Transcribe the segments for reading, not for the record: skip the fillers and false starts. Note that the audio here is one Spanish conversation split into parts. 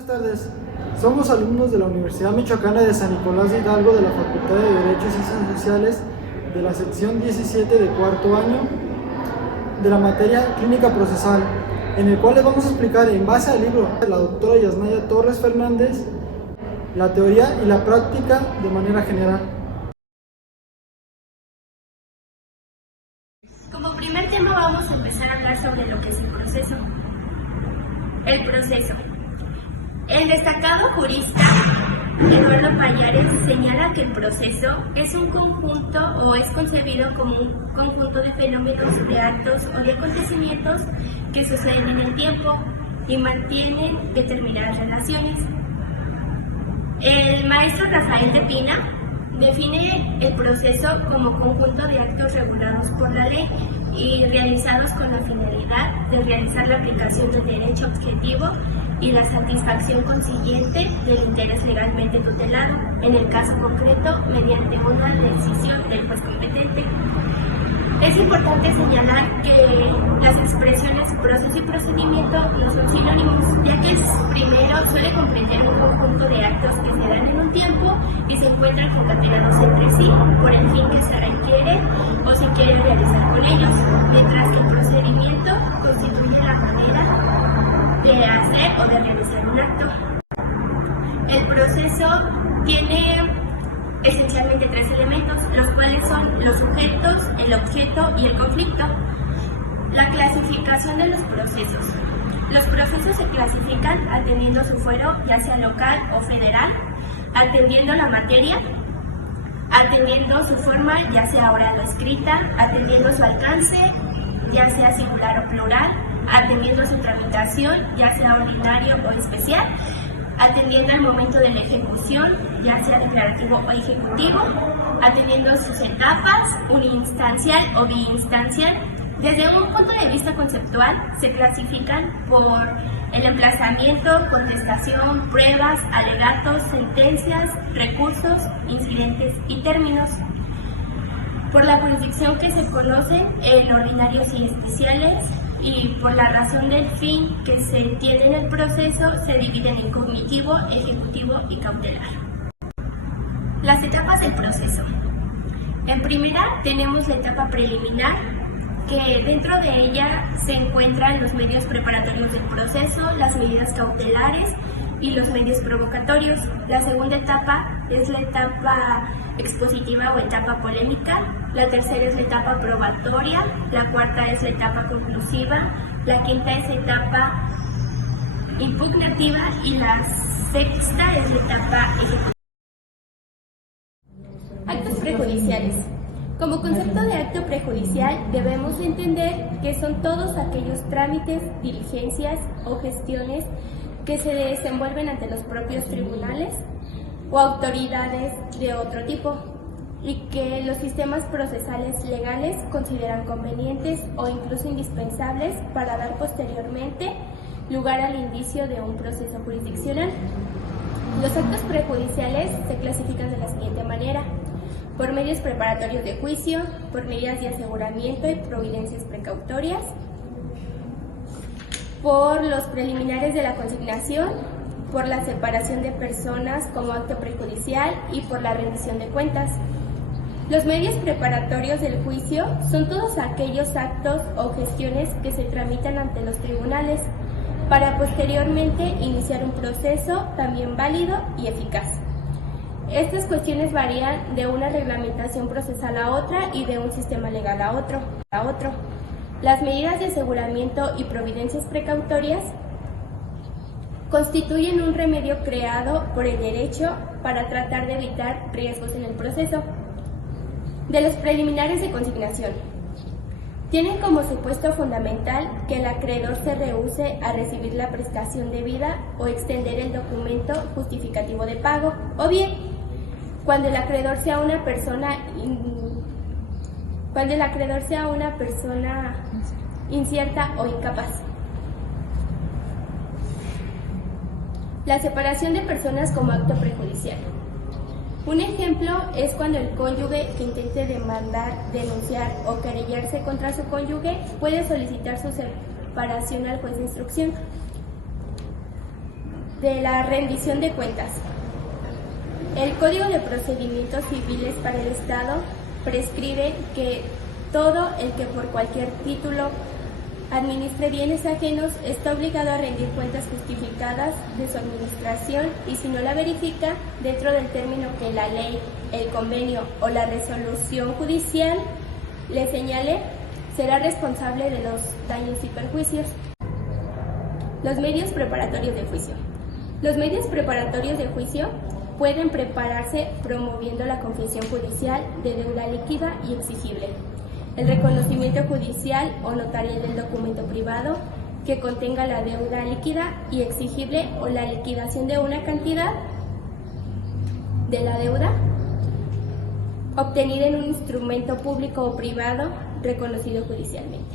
Buenas tardes, somos alumnos de la Universidad Michoacana de San Nicolás de Hidalgo de la Facultad de Derecho y Ciencias Sociales de la sección 17 de cuarto año de la materia Clínica Procesal, en el cual les vamos a explicar en base al libro de la doctora Yasnaya Torres Fernández la teoría y la práctica de manera general. Como primer tema vamos a empezar a hablar sobre lo que es el proceso. El proceso. El destacado jurista Eduardo Pallares señala que el proceso es un conjunto o es concebido como un conjunto de fenómenos, de actos o de acontecimientos que suceden en el tiempo y mantienen determinadas relaciones. El maestro Rafael de Pina define el proceso como conjunto de actos regulados por la ley y realizados con la finalidad de realizar la aplicación del derecho objetivo y la satisfacción consiguiente del interés legalmente tutelado, en el caso concreto, mediante una decisión del juez competente. Es importante señalar que las expresiones proceso y procedimiento no son sinónimos, ya que primero suele comprender un conjunto de actos que se dan en un tiempo y se encuentran concatenados entre sí por el fin que se requiere o se quiere realizar con ellos, mientras que el procedimiento constituye la manera de hacer o de realizar un acto. El proceso tiene esencialmente tres elementos, los cuales son los sujetos, el objeto y el conflicto. La clasificación de los procesos. Los procesos se clasifican atendiendo su fuero, ya sea local o federal, atendiendo la materia, atendiendo su forma, ya sea oral o escrita, atendiendo su alcance, ya sea singular o plural, atendiendo su tramitación, ya sea ordinario o especial, atendiendo al momento de la ejecución, ya sea declarativo o ejecutivo, atendiendo sus etapas, uninstancial o biinstancial. Desde un punto de vista conceptual, se clasifican por el emplazamiento, contestación, pruebas, alegatos, sentencias, recursos, incidentes y términos. Por la jurisdicción que se conoce, en ordinarios y especiales, y por la razón del fin que se entiende en el proceso, se dividen en cognitivo, ejecutivo y cautelar. Las etapas del proceso. En primera tenemos la etapa preliminar, que dentro de ella se encuentran los medios preparatorios del proceso, las medidas cautelares y los medios provocatorios. La segunda etapa es la etapa expositiva o etapa polémica, la tercera es la etapa probatoria, la cuarta es la etapa conclusiva, la quinta es la etapa impugnativa y la sexta es la etapa ejecutiva. Actos prejudiciales. Como concepto de acto prejudicial debemos entender que son todos aquellos trámites, diligencias o gestiones que se desenvuelven ante los propios tribunales o autoridades de otro tipo y que los sistemas procesales legales consideran convenientes o incluso indispensables para dar posteriormente lugar al inicio de un proceso jurisdiccional. Los actos prejudiciales se clasifican de la siguiente manera: por medios preparatorios de juicio, por medidas de aseguramiento y providencias precautorias, por los preliminares de la consignación, por la separación de personas como acto prejudicial y por la rendición de cuentas. Los medios preparatorios del juicio son todos aquellos actos o gestiones que se tramitan ante los tribunales para posteriormente iniciar un proceso también válido y eficaz. Estas cuestiones varían de una reglamentación procesal a otra y de un sistema legal a otro. Las medidas de aseguramiento y providencias precautorias constituyen un remedio creado por el derecho para tratar de evitar riesgos en el proceso. De los preliminares de consignación. Tienen como supuesto fundamental que el acreedor se rehúse a recibir la prestación debida o extender el documento justificativo de pago, o bien, cuando el acreedor sea una persona incierta o incapaz. La separación de personas como acto prejudicial. Un ejemplo es cuando el cónyuge que intente demandar, denunciar o querellarse contra su cónyuge puede solicitar su separación al juez de instrucción. de la rendición de cuentas. El Código de Procedimientos Civiles para el Estado prescribe que todo el que por cualquier título administre bienes ajenos está obligado a rendir cuentas justificadas de su administración y si no la verifica dentro del término que la ley, el convenio o la resolución judicial le señale, será responsable de los daños y perjuicios. Los medios preparatorios de juicio. Los medios preparatorios de juicio pueden prepararse promoviendo la confesión judicial de deuda líquida y exigible, el reconocimiento judicial o notarial del documento privado que contenga la deuda líquida y exigible o la liquidación de una cantidad de la deuda obtenida en un instrumento público o privado reconocido judicialmente.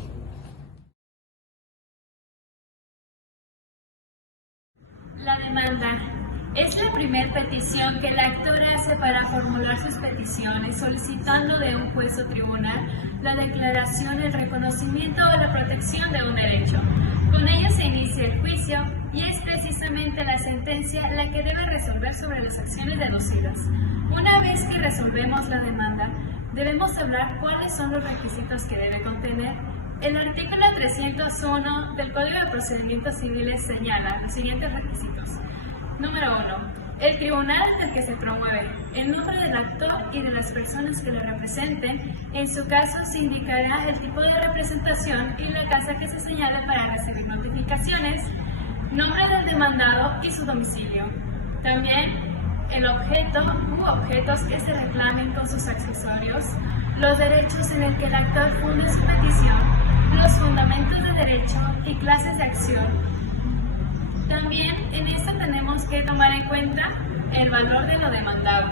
La demanda es la primera petición que el actor hace para formular sus peticiones, solicitando de un juez o tribunal la declaración, el reconocimiento o la protección de un derecho. Con ella se inicia el juicio y es precisamente la sentencia la que debe resolver sobre las acciones deducidas. Una vez que resolvemos la demanda, debemos hablar cuáles son los requisitos que debe contener. El artículo 301 del Código de Procedimientos Civiles señala los siguientes requisitos. Número 1. El tribunal en el que se promueve, el nombre del actor y de las personas que le representen. En su caso se indicará el tipo de representación y la casa que se señala para recibir notificaciones, nombre del demandado y su domicilio. También el objeto u objetos que se reclamen con sus accesorios, los derechos en el que el actor funde su petición, los fundamentos de derecho y clases de acción. También en esto tenemos que tomar en cuenta el valor de lo demandado.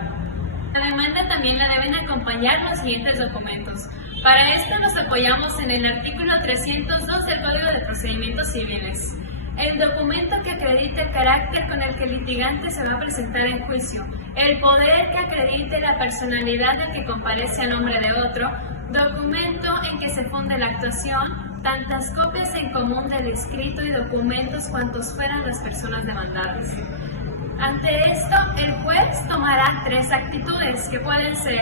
La demanda también la deben acompañar los siguientes documentos. Para esto nos apoyamos en el artículo 302 del Código de Procedimientos Civiles. El documento que acredite el carácter con el que el litigante se va a presentar en juicio, el poder que acredite la personalidad del que comparece a nombre de otro, documento en que se funde la actuación, tantas copias en común del escrito y documentos cuantos fueran las personas demandadas. Ante esto, el juez tomará 3 actitudes que pueden ser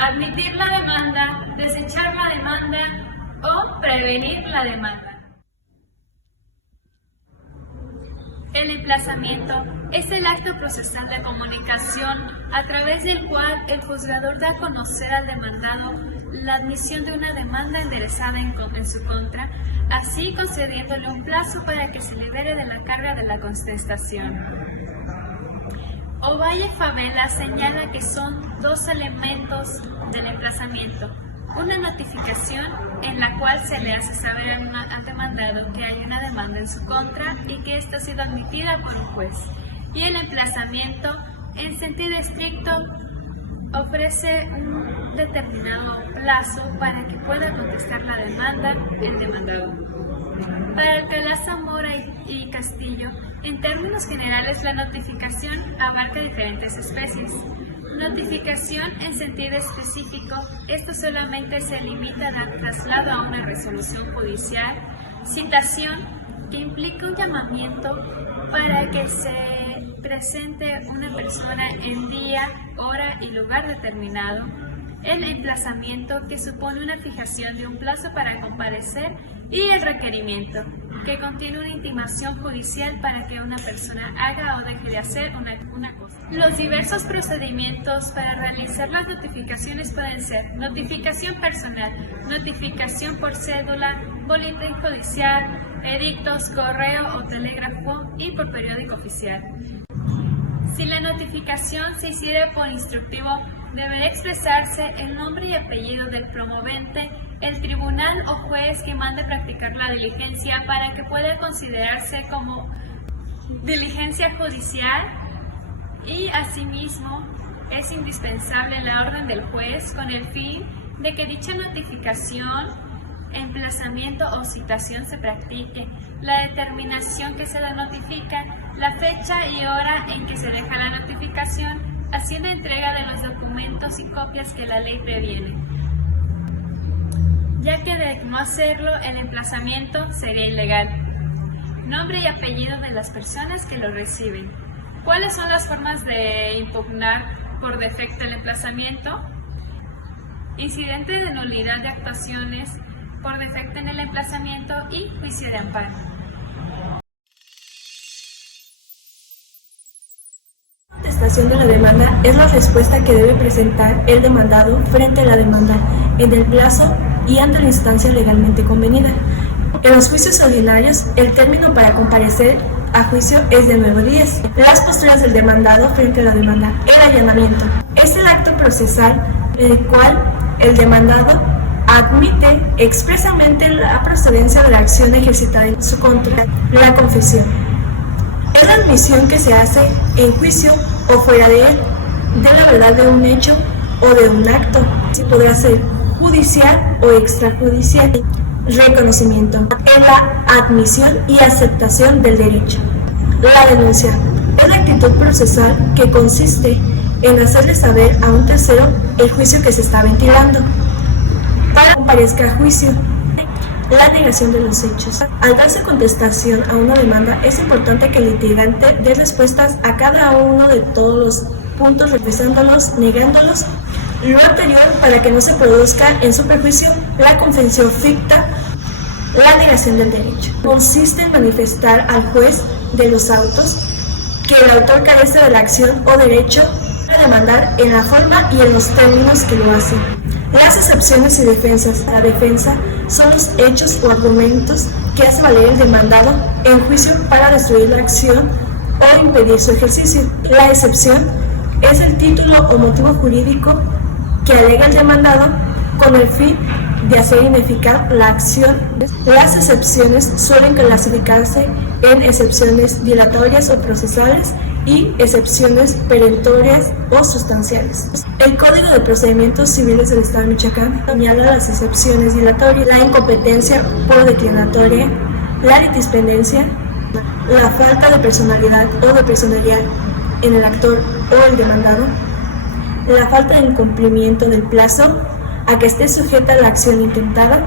admitir la demanda, desechar la demanda o prevenir la demanda. El emplazamiento es el acto procesal de comunicación a través del cual el juzgador da a conocer al demandado la admisión de una demanda enderezada en su contra, así concediéndole un plazo para que se libere de la carga de la contestación. Ovalle Favela señala que son 2 elementos del emplazamiento. Una notificación en la cual se le hace saber al demandado que hay una demanda en su contra y que ésta ha sido admitida por un juez. Y el emplazamiento, en sentido estricto, ofrece un determinado plazo para que pueda contestar la demanda el demandado. Para Alcalá Zamora y Castillo, en términos generales, la notificación abarca diferentes especies. Notificación en sentido específico, esto solamente se limita al traslado a una resolución judicial. Citación, que implica un llamamiento para que se presente una persona en día, hora y lugar determinado. El emplazamiento, que supone una fijación de un plazo para comparecer. Y el requerimiento, que contiene una intimación judicial para que una persona haga o deje de hacer una cosa. Los diversos procedimientos para realizar las notificaciones pueden ser notificación personal, notificación por cédula, boletín judicial, edictos, correo o telégrafo y por periódico oficial. Si la notificación se hiciera por instructivo, deberá expresarse el nombre y apellido del promovente, el tribunal o juez que mande practicar la diligencia para que pueda considerarse como diligencia judicial y asimismo es indispensable la orden del juez con el fin de que dicha notificación, emplazamiento o citación se practique, la determinación que se la notifica, la fecha y hora en que se deja la notificación, haciendo entrega de los documentos y copias que la ley previene, ya que de no hacerlo el emplazamiento sería ilegal. nombre y apellido de las personas que lo reciben. ¿Cuáles son las formas de impugnar por defecto el emplazamiento? Incidente de nulidad de actuaciones por defecto en el emplazamiento y juicio de amparo. La contestación de la demanda es la respuesta que debe presentar el demandado frente a la demanda en el plazo y ante la instancia legalmente convenida. En los juicios ordinarios, el término para comparecer a juicio es de 9 días. Las posturas del demandado frente a la demanda. El allanamiento es el acto procesal en el cual el demandado admite expresamente la procedencia de la acción ejercitada en su contra. La confesión es la admisión que se hace en juicio o fuera de él de la verdad de un hecho o de un acto. Si podrá ser judicial o extrajudicial. Reconocimiento es la admisión y aceptación del derecho. La denuncia es la actitud procesal que consiste en hacerle saber a un tercero el juicio que se está ventilando para que comparezca a juicio. La negación de los hechos. Al darse contestación a una demanda, es importante que el litigante dé respuestas a cada uno de todos los puntos, represándolos, negándolos, lo anterior para que no se produzca en su perjuicio la confesión ficta. La negación del derecho consiste en manifestar al juez de los autos que el autor carece de la acción o derecho a demandar en la forma y en los términos que lo hacen. Las excepciones y defensas. La defensa son los hechos o argumentos que hace valer el demandado en juicio para destruir la acción o impedir su ejercicio. La excepción es el título o motivo jurídico que alega el demandado con el fin de hacer ineficaz la acción. Las excepciones suelen clasificarse en excepciones dilatorias o procesales y excepciones perentorias o sustanciales. El Código de Procedimientos Civiles del Estado de Michoacán señala las excepciones dilatorias: la incompetencia por declinatoria, la litispendencia, la falta de personalidad o de personalidad en el actor o el demandado, la falta de incumplimiento del plazo a que esté sujeta la acción intentada,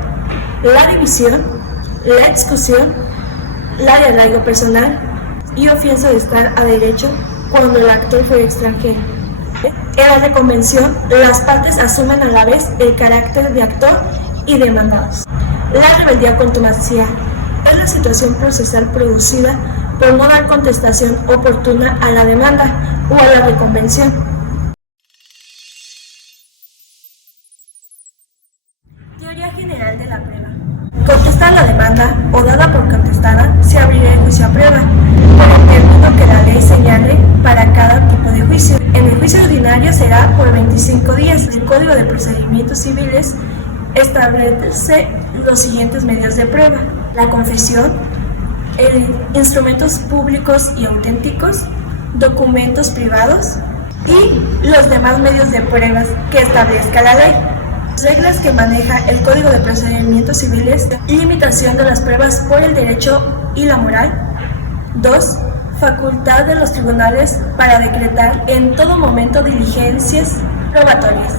la división, la exclusión, la de arraigo personal y ofensa de estar a derecho cuando el actor fue extranjero. En la reconvención, las partes asumen a la vez el carácter de actor y demandados. La rebeldía contumacial es la situación procesal producida por no dar contestación oportuna a la demanda o a la reconvención. Teoría general de la prueba. Contestada la demanda o dada por contestada, se abrirá el juicio a prueba, por el término que la ley señale para cada tipo de juicio. En el juicio ordinario será por 25 días. El Código de Procedimientos Civiles establece los siguientes medios de prueba: la confesión, instrumentos públicos y auténticos, documentos privados y los demás medios de pruebas que establezca la ley. Reglas que maneja el Código de Procedimientos Civiles: limitación de las pruebas por el derecho y la moral. 2. Facultad de los tribunales para decretar en todo momento diligencias probatorias.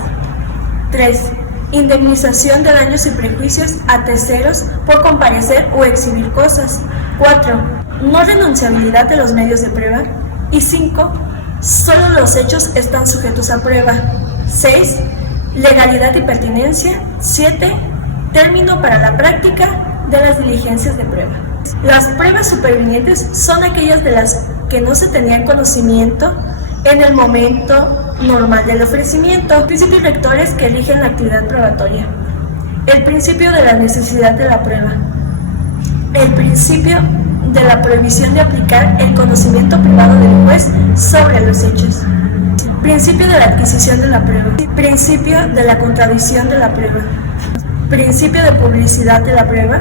3. Indemnización de daños y prejuicios a terceros por comparecer o exhibir cosas. 4. No renunciabilidad de los medios de prueba. Y 5. Solo los hechos están sujetos a prueba. 6. Legalidad y pertinencia. 7. Término para la práctica de las diligencias de prueba. Las pruebas supervinientes son aquellas de las que no se tenían conocimiento en el momento normal del ofrecimiento. Principios rectores que rigen la actividad probatoria. El principio de la necesidad de la prueba. El principio de la prohibición de aplicar el conocimiento privado del juez sobre los hechos. Principio de la adquisición de la prueba. Principio de la contradicción de la prueba. Principio de publicidad de la prueba.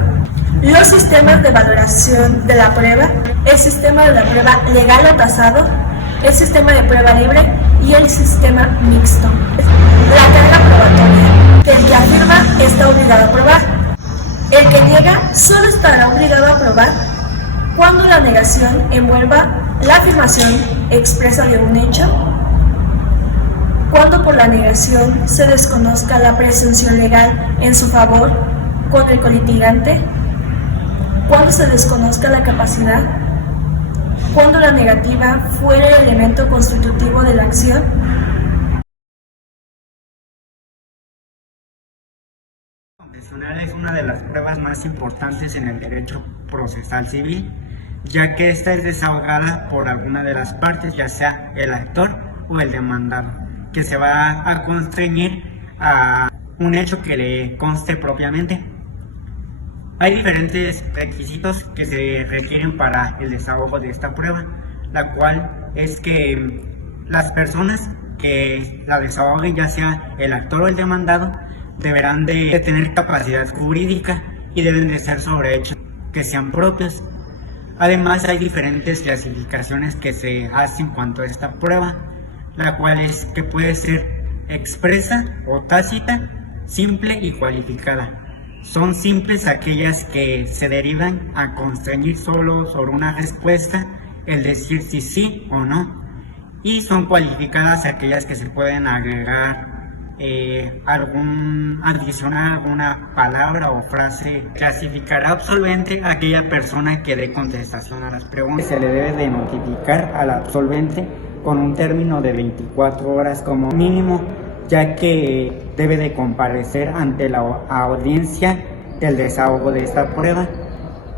Los sistemas de valoración de la prueba. El sistema de la prueba legal o tasado. El sistema de prueba libre y el sistema mixto. La carga probatoria. El que afirma está obligado a probar. El que niega solo estará obligado a probar cuando la negación envuelva la afirmación expresa de un hecho, cuando por la negación se desconozca la presunción legal en su favor con el colitigante, cuando se desconozca la capacidad, cuando la negativa fuera el elemento constitutivo de la acción. Confesional es una de las pruebas más importantes en el derecho procesal civil, ya que esta es desahogada por alguna de las partes, ya sea el actor o el demandado, que se va a constreñir a un hecho que le conste propiamente. Hay diferentes requisitos que se requieren para el desahogo de esta prueba, la cual es que las personas que la desahoguen, ya sea el actor o el demandado, deberán de tener capacidad jurídica y deben de ser sobre hechos que sean propios. Además, hay diferentes clasificaciones que se hacen en cuanto a esta prueba, la cual es que puede ser expresa o tácita, simple y cualificada. Son simples aquellas que se derivan a constreñir solo sobre una respuesta, el decir si sí o no, y son cualificadas aquellas que se pueden agregar adicionar alguna palabra o frase. Clasificará absolvente a aquella persona que dé contestación a las preguntas. Se le debe de notificar al absolvente con un término de 24 horas como mínimo, ya que debe de comparecer ante la audiencia del desahogo de esta prueba,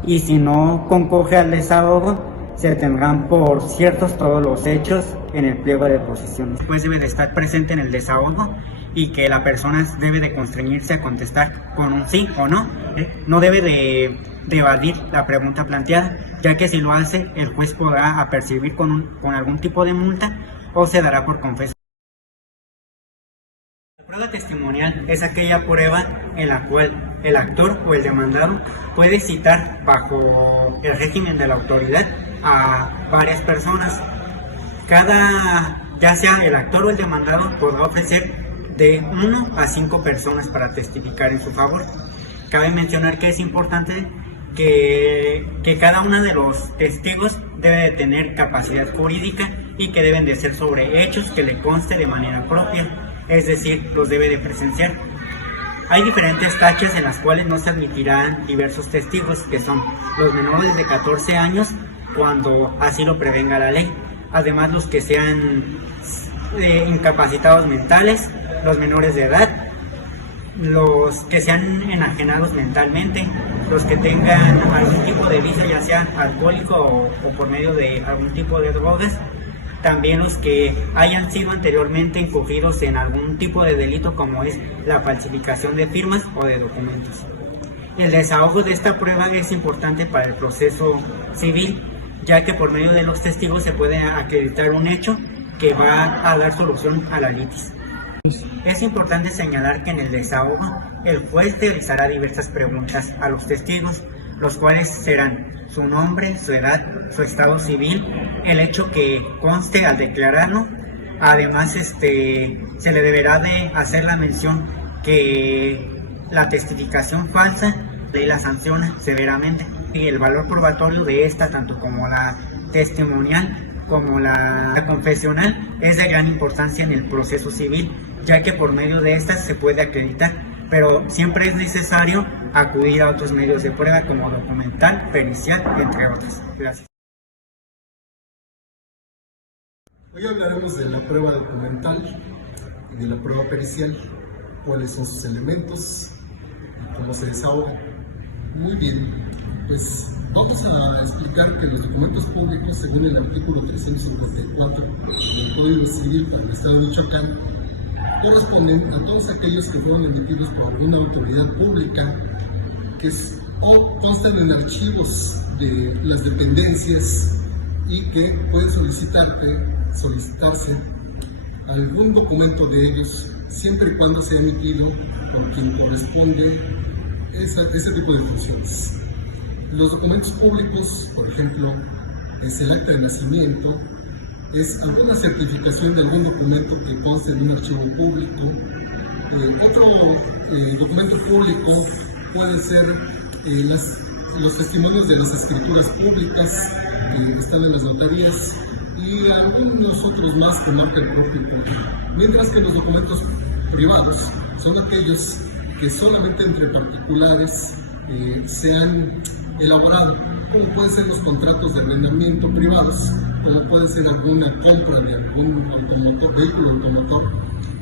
y si no concoge al desahogo, se tendrán por ciertos todos los hechos en el pliego de posiciones. Pues debe de estar presente en el desahogo y que la persona debe de constreñirse a contestar con un sí o no. No debe de evadir la pregunta planteada, ya que si lo hace, el juez podrá apercibir con algún tipo de multa o se dará por confeso. La prueba testimonial es aquella prueba en la cual el actor o el demandado puede citar bajo el régimen de la autoridad a varias personas. Ya sea el actor o el demandado, podrá ofrecer de 1 a 5 personas para testificar en su favor. Cabe mencionar que es importante que cada uno de los testigos debe de tener capacidad jurídica y que deben de ser sobre hechos que le conste de manera propia, es decir, los debe de presenciar. Hay diferentes tachas en las cuales no se admitirán diversos testigos, que son los menores de 14 años cuando así lo prevenga la ley, además los que sean incapacitados mentales, los menores de edad, los que sean enajenados mentalmente, los que tengan algún tipo de vicio, ya sea alcohólico o por medio de algún tipo de drogas, también los que hayan sido anteriormente incurridos en algún tipo de delito como es la falsificación de firmas o de documentos. El desahogo de esta prueba es importante para el proceso civil, ya que por medio de los testigos se puede acreditar un hecho que va a dar solución a la litis. Es importante señalar que en el desahogo el juez realizará diversas preguntas a los testigos, los cuales serán su nombre, su edad, su estado civil, el hecho que conste al declararlo. Además, se le deberá de hacer la mención que la testificación falsa la sanciona severamente, y el valor probatorio de esta, tanto como la testimonial como la confesional, es de gran importancia en el proceso civil, ya que por medio de estas se puede acreditar, pero siempre es necesario acudir a otros medios de prueba como documental, pericial, entre otros. Gracias. Hoy hablaremos de la prueba documental y de la prueba pericial, cuáles son sus elementos y cómo se desahoga. Muy bien, pues vamos a explicar que los documentos públicos, según el artículo 354 del Código Civil del Estado de Michoacán, corresponden a todos aquellos que fueron emitidos por una autoridad pública o constan en archivos de las dependencias y que pueden solicitarse algún documento de ellos siempre y cuando sea emitido por quien corresponde ese tipo de funciones. Los documentos públicos, por ejemplo, es el acta de nacimiento, es alguna certificación de algún documento que conste en un archivo público. Otro documento público puede ser los testimonios de las escrituras públicas que están en las notarías y algunos otros más que marca el propio público. Mientras que los documentos privados son aquellos que solamente entre particulares se han elaborado, como pueden ser los contratos de arrendamiento privados, como puede ser alguna compra de algún vehículo automotor,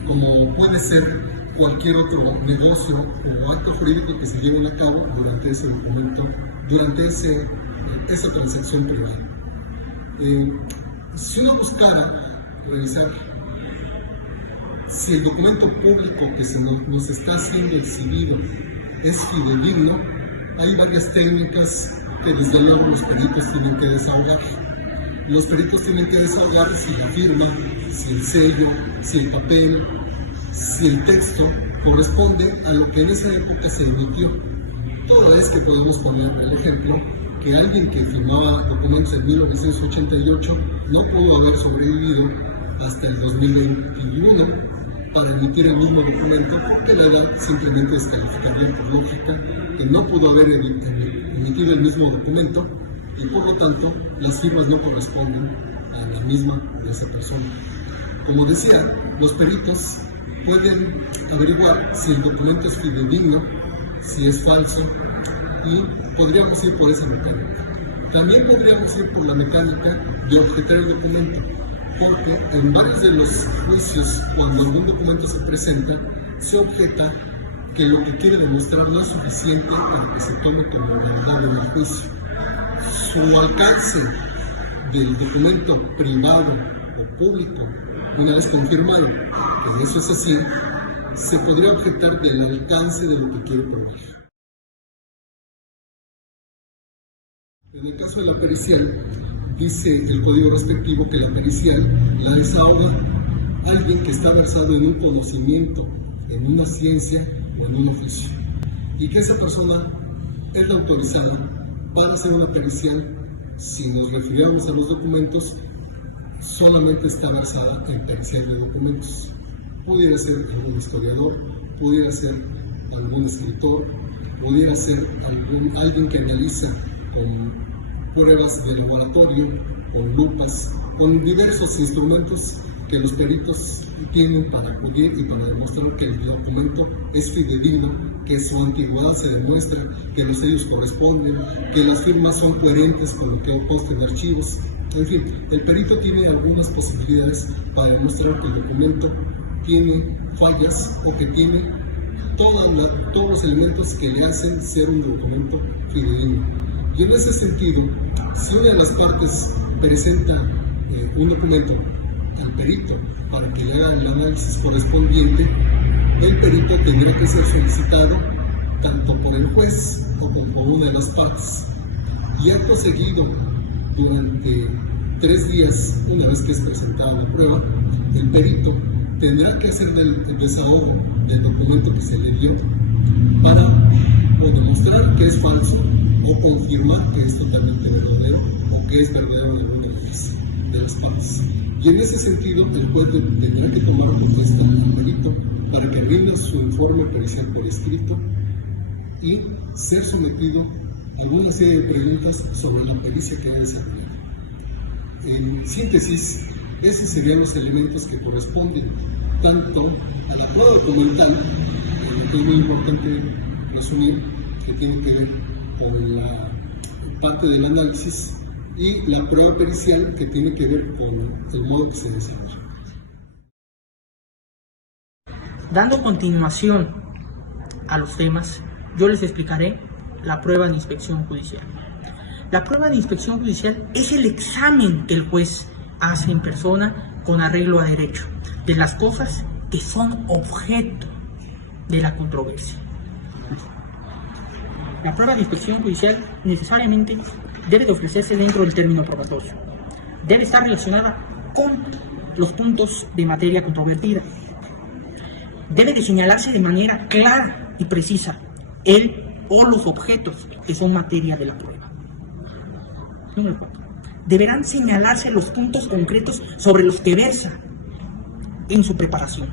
como puede ser cualquier otro negocio o acto jurídico que se lleve a cabo durante ese documento, durante esa transacción privada. Si uno buscara revisar si el documento público que nos está siendo exhibido es fidedigno, hay varias técnicas que desde luego los peritos tienen que desahogar. Los peritos tienen que desahogar si la firma, si el sello, si el papel, si el texto corresponde a lo que en esa época se emitió. Toda vez que podemos poner el ejemplo que alguien que firmaba documentos en 1988 no pudo haber sobrevivido hasta el 2021 para emitir el mismo documento, porque la edad simplemente descalificaría por lógica que no pudo haber emitido el mismo documento y por lo tanto las firmas no corresponden a la misma de esa persona. Como decía, los peritos pueden averiguar si el documento es fidedigno, si es falso, y podríamos ir por esa mecánica. También podríamos ir por la mecánica de objetar el documento, porque en varios de los juicios, cuando algún documento se presenta, se objeta que lo que quiere demostrar no es suficiente para que se tome como verdad en el juicio. Su alcance del documento privado o público, una vez confirmado que eso es así, se podría objetar del alcance de lo que quiere probar. En el caso de la pericial, dice el código respectivo que la pericial la desahoga alguien que está versado en un conocimiento, en una ciencia o en un oficio, y que esa persona es la autorizada para hacer una pericial. Si nos refiriéramos a los documentos, solamente está versada en pericial de documentos. Pudiera ser algún historiador, pudiera ser algún escritor, pudiera ser alguien que analiza con pruebas de laboratorio, con lupas, con diversos instrumentos que los peritos tienen para acudir y para demostrar que el documento es fidedigno, que su antigüedad se demuestra, que los sellos corresponden, que las firmas son coherentes con lo que consta en archivos. En fin, el perito tiene algunas posibilidades para demostrar que el documento tiene fallas o que tiene todos los elementos que le hacen ser un documento fidedigno. Y en ese sentido, si una de las partes presenta un documento al perito para que le haga el análisis correspondiente, el perito tendrá que ser solicitado tanto por el juez como por una de las partes. Y acto seguido, durante 3 días, una vez que es presentada la prueba, el perito tendrá que hacer el desahogo del documento que se le dio para o demostrar que es falso o confirmar que es totalmente verdadero o que es verdadero de alguna de las partes. Y en ese sentido, el juez tendrá que tomar protesta del perito para que rinda su informe pericial por escrito y ser sometido a una serie de preguntas sobre la pericia que ha desempeñado. En síntesis, esos serían los elementos que corresponden tanto a la prueba documental, que es muy importante resumir, que tiene que ver con la parte del análisis, y la prueba pericial, que tiene que ver con el modo que se desarrolla. Dando continuación a los temas, yo les explicaré la prueba de inspección judicial. La prueba de inspección judicial es el examen que el juez hace en persona con arreglo a derecho de las cosas que son objeto de la controversia. La prueba de inspección judicial necesariamente debe de ofrecerse dentro del término probatorio. Debe estar relacionada con los puntos de materia controvertida. Debe de señalarse de manera clara y precisa el o los objetos que son materia de la prueba. Número 4. Deberán señalarse los puntos concretos sobre los que versa en su preparación.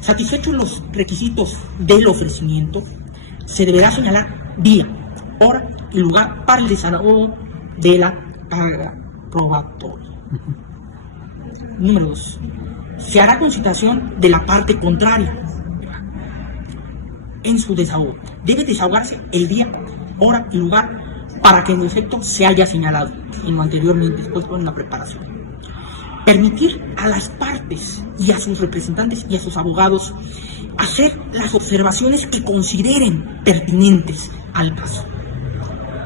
Satisfechos los requisitos del ofrecimiento, se deberá señalar día, hora y lugar para el desahogo de la carga probatoria. Número 2. Se hará concitación de la parte contraria en su desahogo. Debe desahogarse el día, hora y lugar para que en efecto se haya señalado en lo anteriormente expuesto en la preparación. Permitir a las partes y a sus representantes y a sus abogados hacer las observaciones que consideren pertinentes al caso.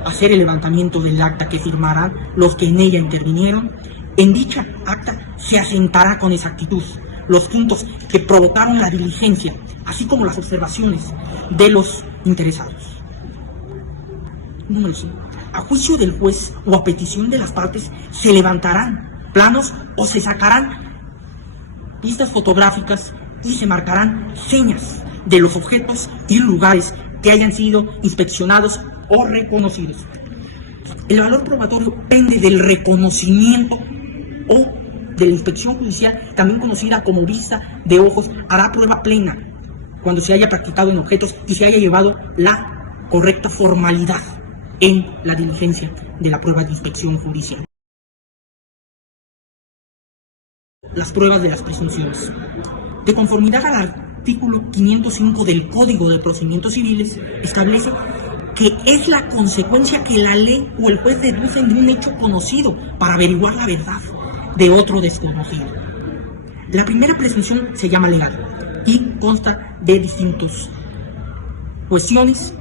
Hacer el levantamiento del acta que firmarán los que en ella intervinieron. En dicha acta se asentará con exactitud los puntos que provocaron la diligencia, así como las observaciones de los interesados. Número 5. A juicio del juez o a petición de las partes se levantarán planos o se sacarán pistas fotográficas y se marcarán señas de los objetos y lugares que hayan sido inspeccionados o reconocidos. El valor probatorio pende del reconocimiento o de la inspección judicial, también conocida como vista de ojos. Hará prueba plena cuando se haya practicado en objetos y se haya llevado la correcta formalidad en la diligencia de la prueba de inspección judicial. Las pruebas de las presunciones. De conformidad al artículo 505 del Código de Procedimientos Civiles, establece que es la consecuencia que la ley o el juez deducen de un hecho conocido para averiguar la verdad de otro desconocido. La primera presunción se llama legal y consta de distintas cuestiones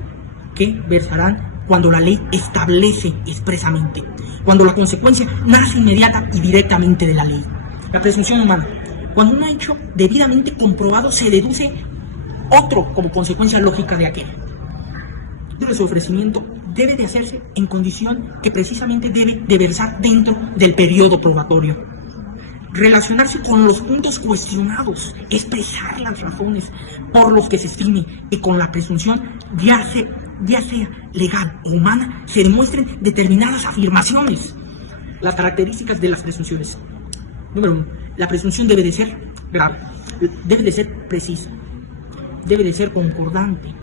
que versarán cuando la ley establece expresamente, cuando la consecuencia nace inmediata y directamente de la ley. La presunción humana. Cuando un hecho debidamente comprobado se deduce otro como consecuencia lógica de aquel. Su ofrecimiento debe de hacerse en condición que precisamente debe de versar dentro del periodo probatorio. Relacionarse con los puntos cuestionados, expresar las razones por los que se estime que con la presunción, ya sea legal o humana, se demuestren determinadas afirmaciones. Las características de las presunciones. Número 1. La presunción debe de ser grave, debe de ser precisa, debe de ser concordante,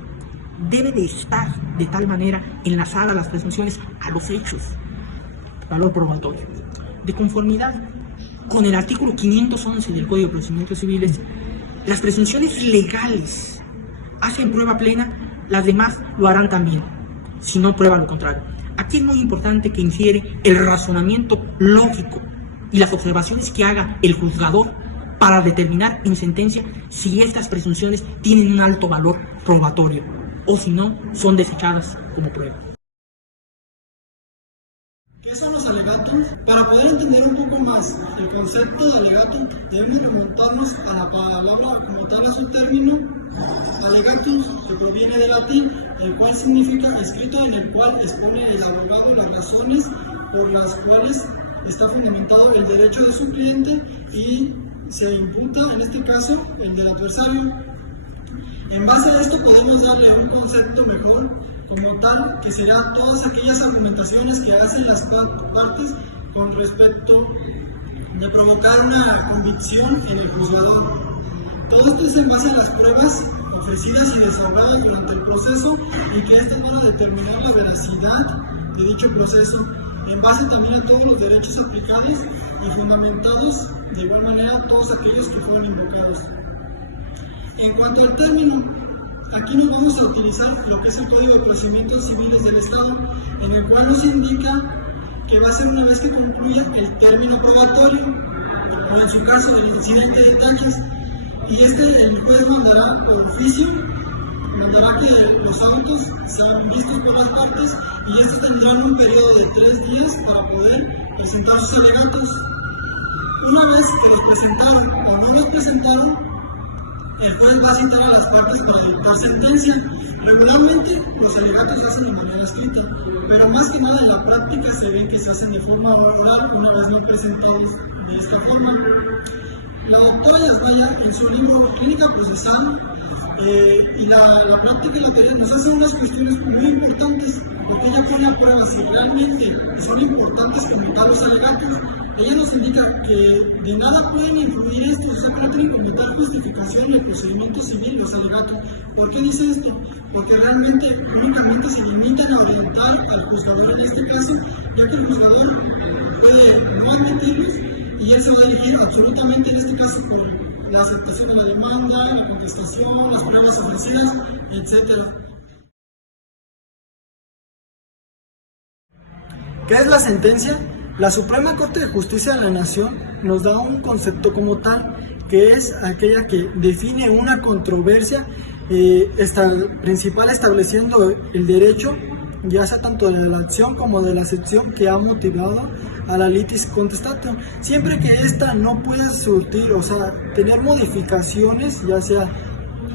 debe de estar de tal manera enlazada las presunciones a los hechos. Valor probatorio. De conformidad con el artículo 511 del Código de Procedimientos Civiles, las presunciones legales hacen prueba plena, las demás lo harán también, si no prueban lo contrario. Aquí es muy importante que infiere el razonamiento lógico y las observaciones que haga el juzgador para determinar en sentencia si estas presunciones tienen un alto valor probatorio o si no, son desechadas como prueba. ¿Qué son los alegatos? Para poder entender un poco más el concepto de alegato, debemos remontarnos a la palabra como tal, a su término, alegatus, que proviene del latín, el cual significa escrito, en el cual expone el abogado las razones por las cuales está fundamentado el derecho de su cliente y se imputa, en este caso, el del adversario. En base a esto podemos darle un concepto mejor como tal, que será todas aquellas argumentaciones que hacen las partes con respecto de provocar una convicción en el juzgador. Todo esto es en base a las pruebas ofrecidas y desahogadas durante el proceso y que estas van a determinar la veracidad de dicho proceso, en base también a todos los derechos aplicables y fundamentados de igual manera todos aquellos que fueron invocados. En cuanto al término, aquí nos vamos a utilizar lo que es el Código de Procedimientos Civiles del Estado, en el cual nos indica que va a ser una vez que concluya el término probatorio, o en su caso el incidente de taquis, y el juez mandará por oficio, mandará que los autos sean vistos por las partes y estos tendrán un periodo de 3 días para poder presentar sus alegatos. Una vez que los presentaron o no los presentaron, el juez va a citar a las partes para dictar sentencia. Regularmente los alegatos se hacen de manera escrita, pero más que nada en la práctica se ve que se hacen de forma oral una vez no presentados de esta forma. La doctora Yasbaya, en su libro Clínica Procesal, y la práctica y la teoría nos hacen unas cuestiones muy importantes, porque ella pone a prueba si realmente son importantes como tal los alegatos. Ella nos indica que de nada pueden influir estos, o sea, no tienen que meter justificación en el procedimiento civil los alegatos. ¿Por qué dice esto? Porque realmente únicamente se limitan a orientar al juzgador en este caso, ya que el juzgador puede no admitirlos y él se va a dirigir absolutamente en este caso por la aceptación de la demanda, la contestación, las pruebas ofrecidas, etc. ¿Qué es la sentencia? La Suprema Corte de Justicia de la Nación nos da un concepto como tal, que es aquella que define una controversia principal estableciendo el derecho, ya sea tanto de la acción como de la excepción que ha motivado a la litis contestatio, siempre que ésta no pueda surtir, o sea, tener modificaciones, ya sea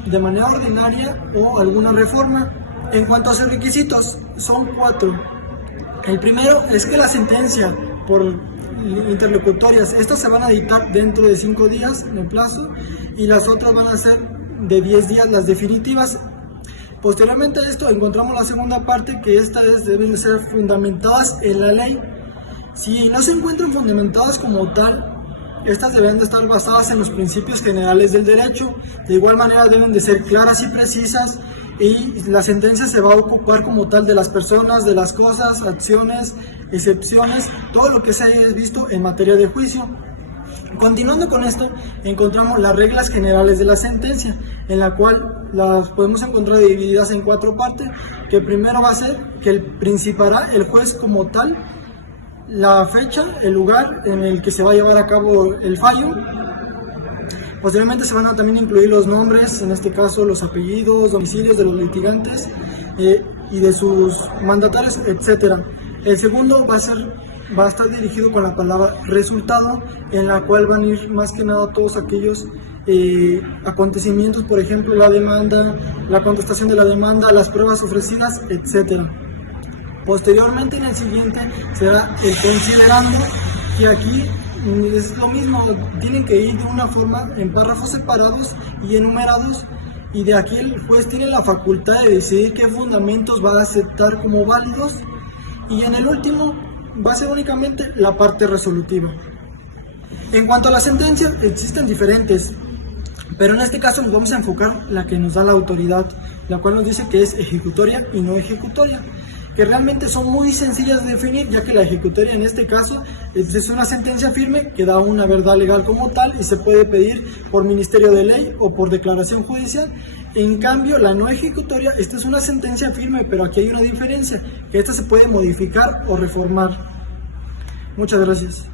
de manera ordinaria o alguna reforma. En cuanto a sus requisitos, son 4. El primero es que la sentencia por interlocutorias, estas se van a dictar dentro de 5 días en el plazo, y las otras van a ser de 10 días las definitivas. Posteriormente a esto encontramos la segunda parte, que estas deben de ser fundamentadas en la ley. Si no se encuentran fundamentadas como tal, estas deben de estar basadas en los principios generales del derecho. De igual manera deben de ser claras y precisas, y la sentencia se va a ocupar como tal de las personas, de las cosas, acciones, excepciones, todo lo que se haya visto en materia de juicio. Continuando con esto, encontramos las reglas generales de la sentencia, en la cual las podemos encontrar divididas en 4 partes, que primero va a ser que principará el juez como tal, la fecha, el lugar en el que se va a llevar a cabo el fallo. Posteriormente se van a también incluir los nombres, en este caso los apellidos, domicilios de los litigantes y de sus mandatarios, etc. El segundo va a estar dirigido con la palabra resultado, en la cual van a ir más que nada todos aquellos acontecimientos, por ejemplo la demanda, la contestación de la demanda, las pruebas ofrecidas, etc. Posteriormente, en el siguiente será el considerando, y aquí es lo mismo, tienen que ir de una forma en párrafos separados y enumerados, y de aquí el juez tiene la facultad de decidir qué fundamentos va a aceptar como válidos, y en el último va a ser únicamente la parte resolutiva. En cuanto a la sentencia, existen diferentes, pero en este caso nos vamos a enfocar la que nos da la autoridad, la cual nos dice que es ejecutoria y no ejecutoria, que realmente son muy sencillas de definir, ya que la ejecutoria en este caso es una sentencia firme que da una verdad legal como tal y se puede pedir por ministerio de ley o por declaración judicial. En cambio, la no ejecutoria, esta es una sentencia firme, pero aquí hay una diferencia, que esta se puede modificar o reformar. Muchas gracias.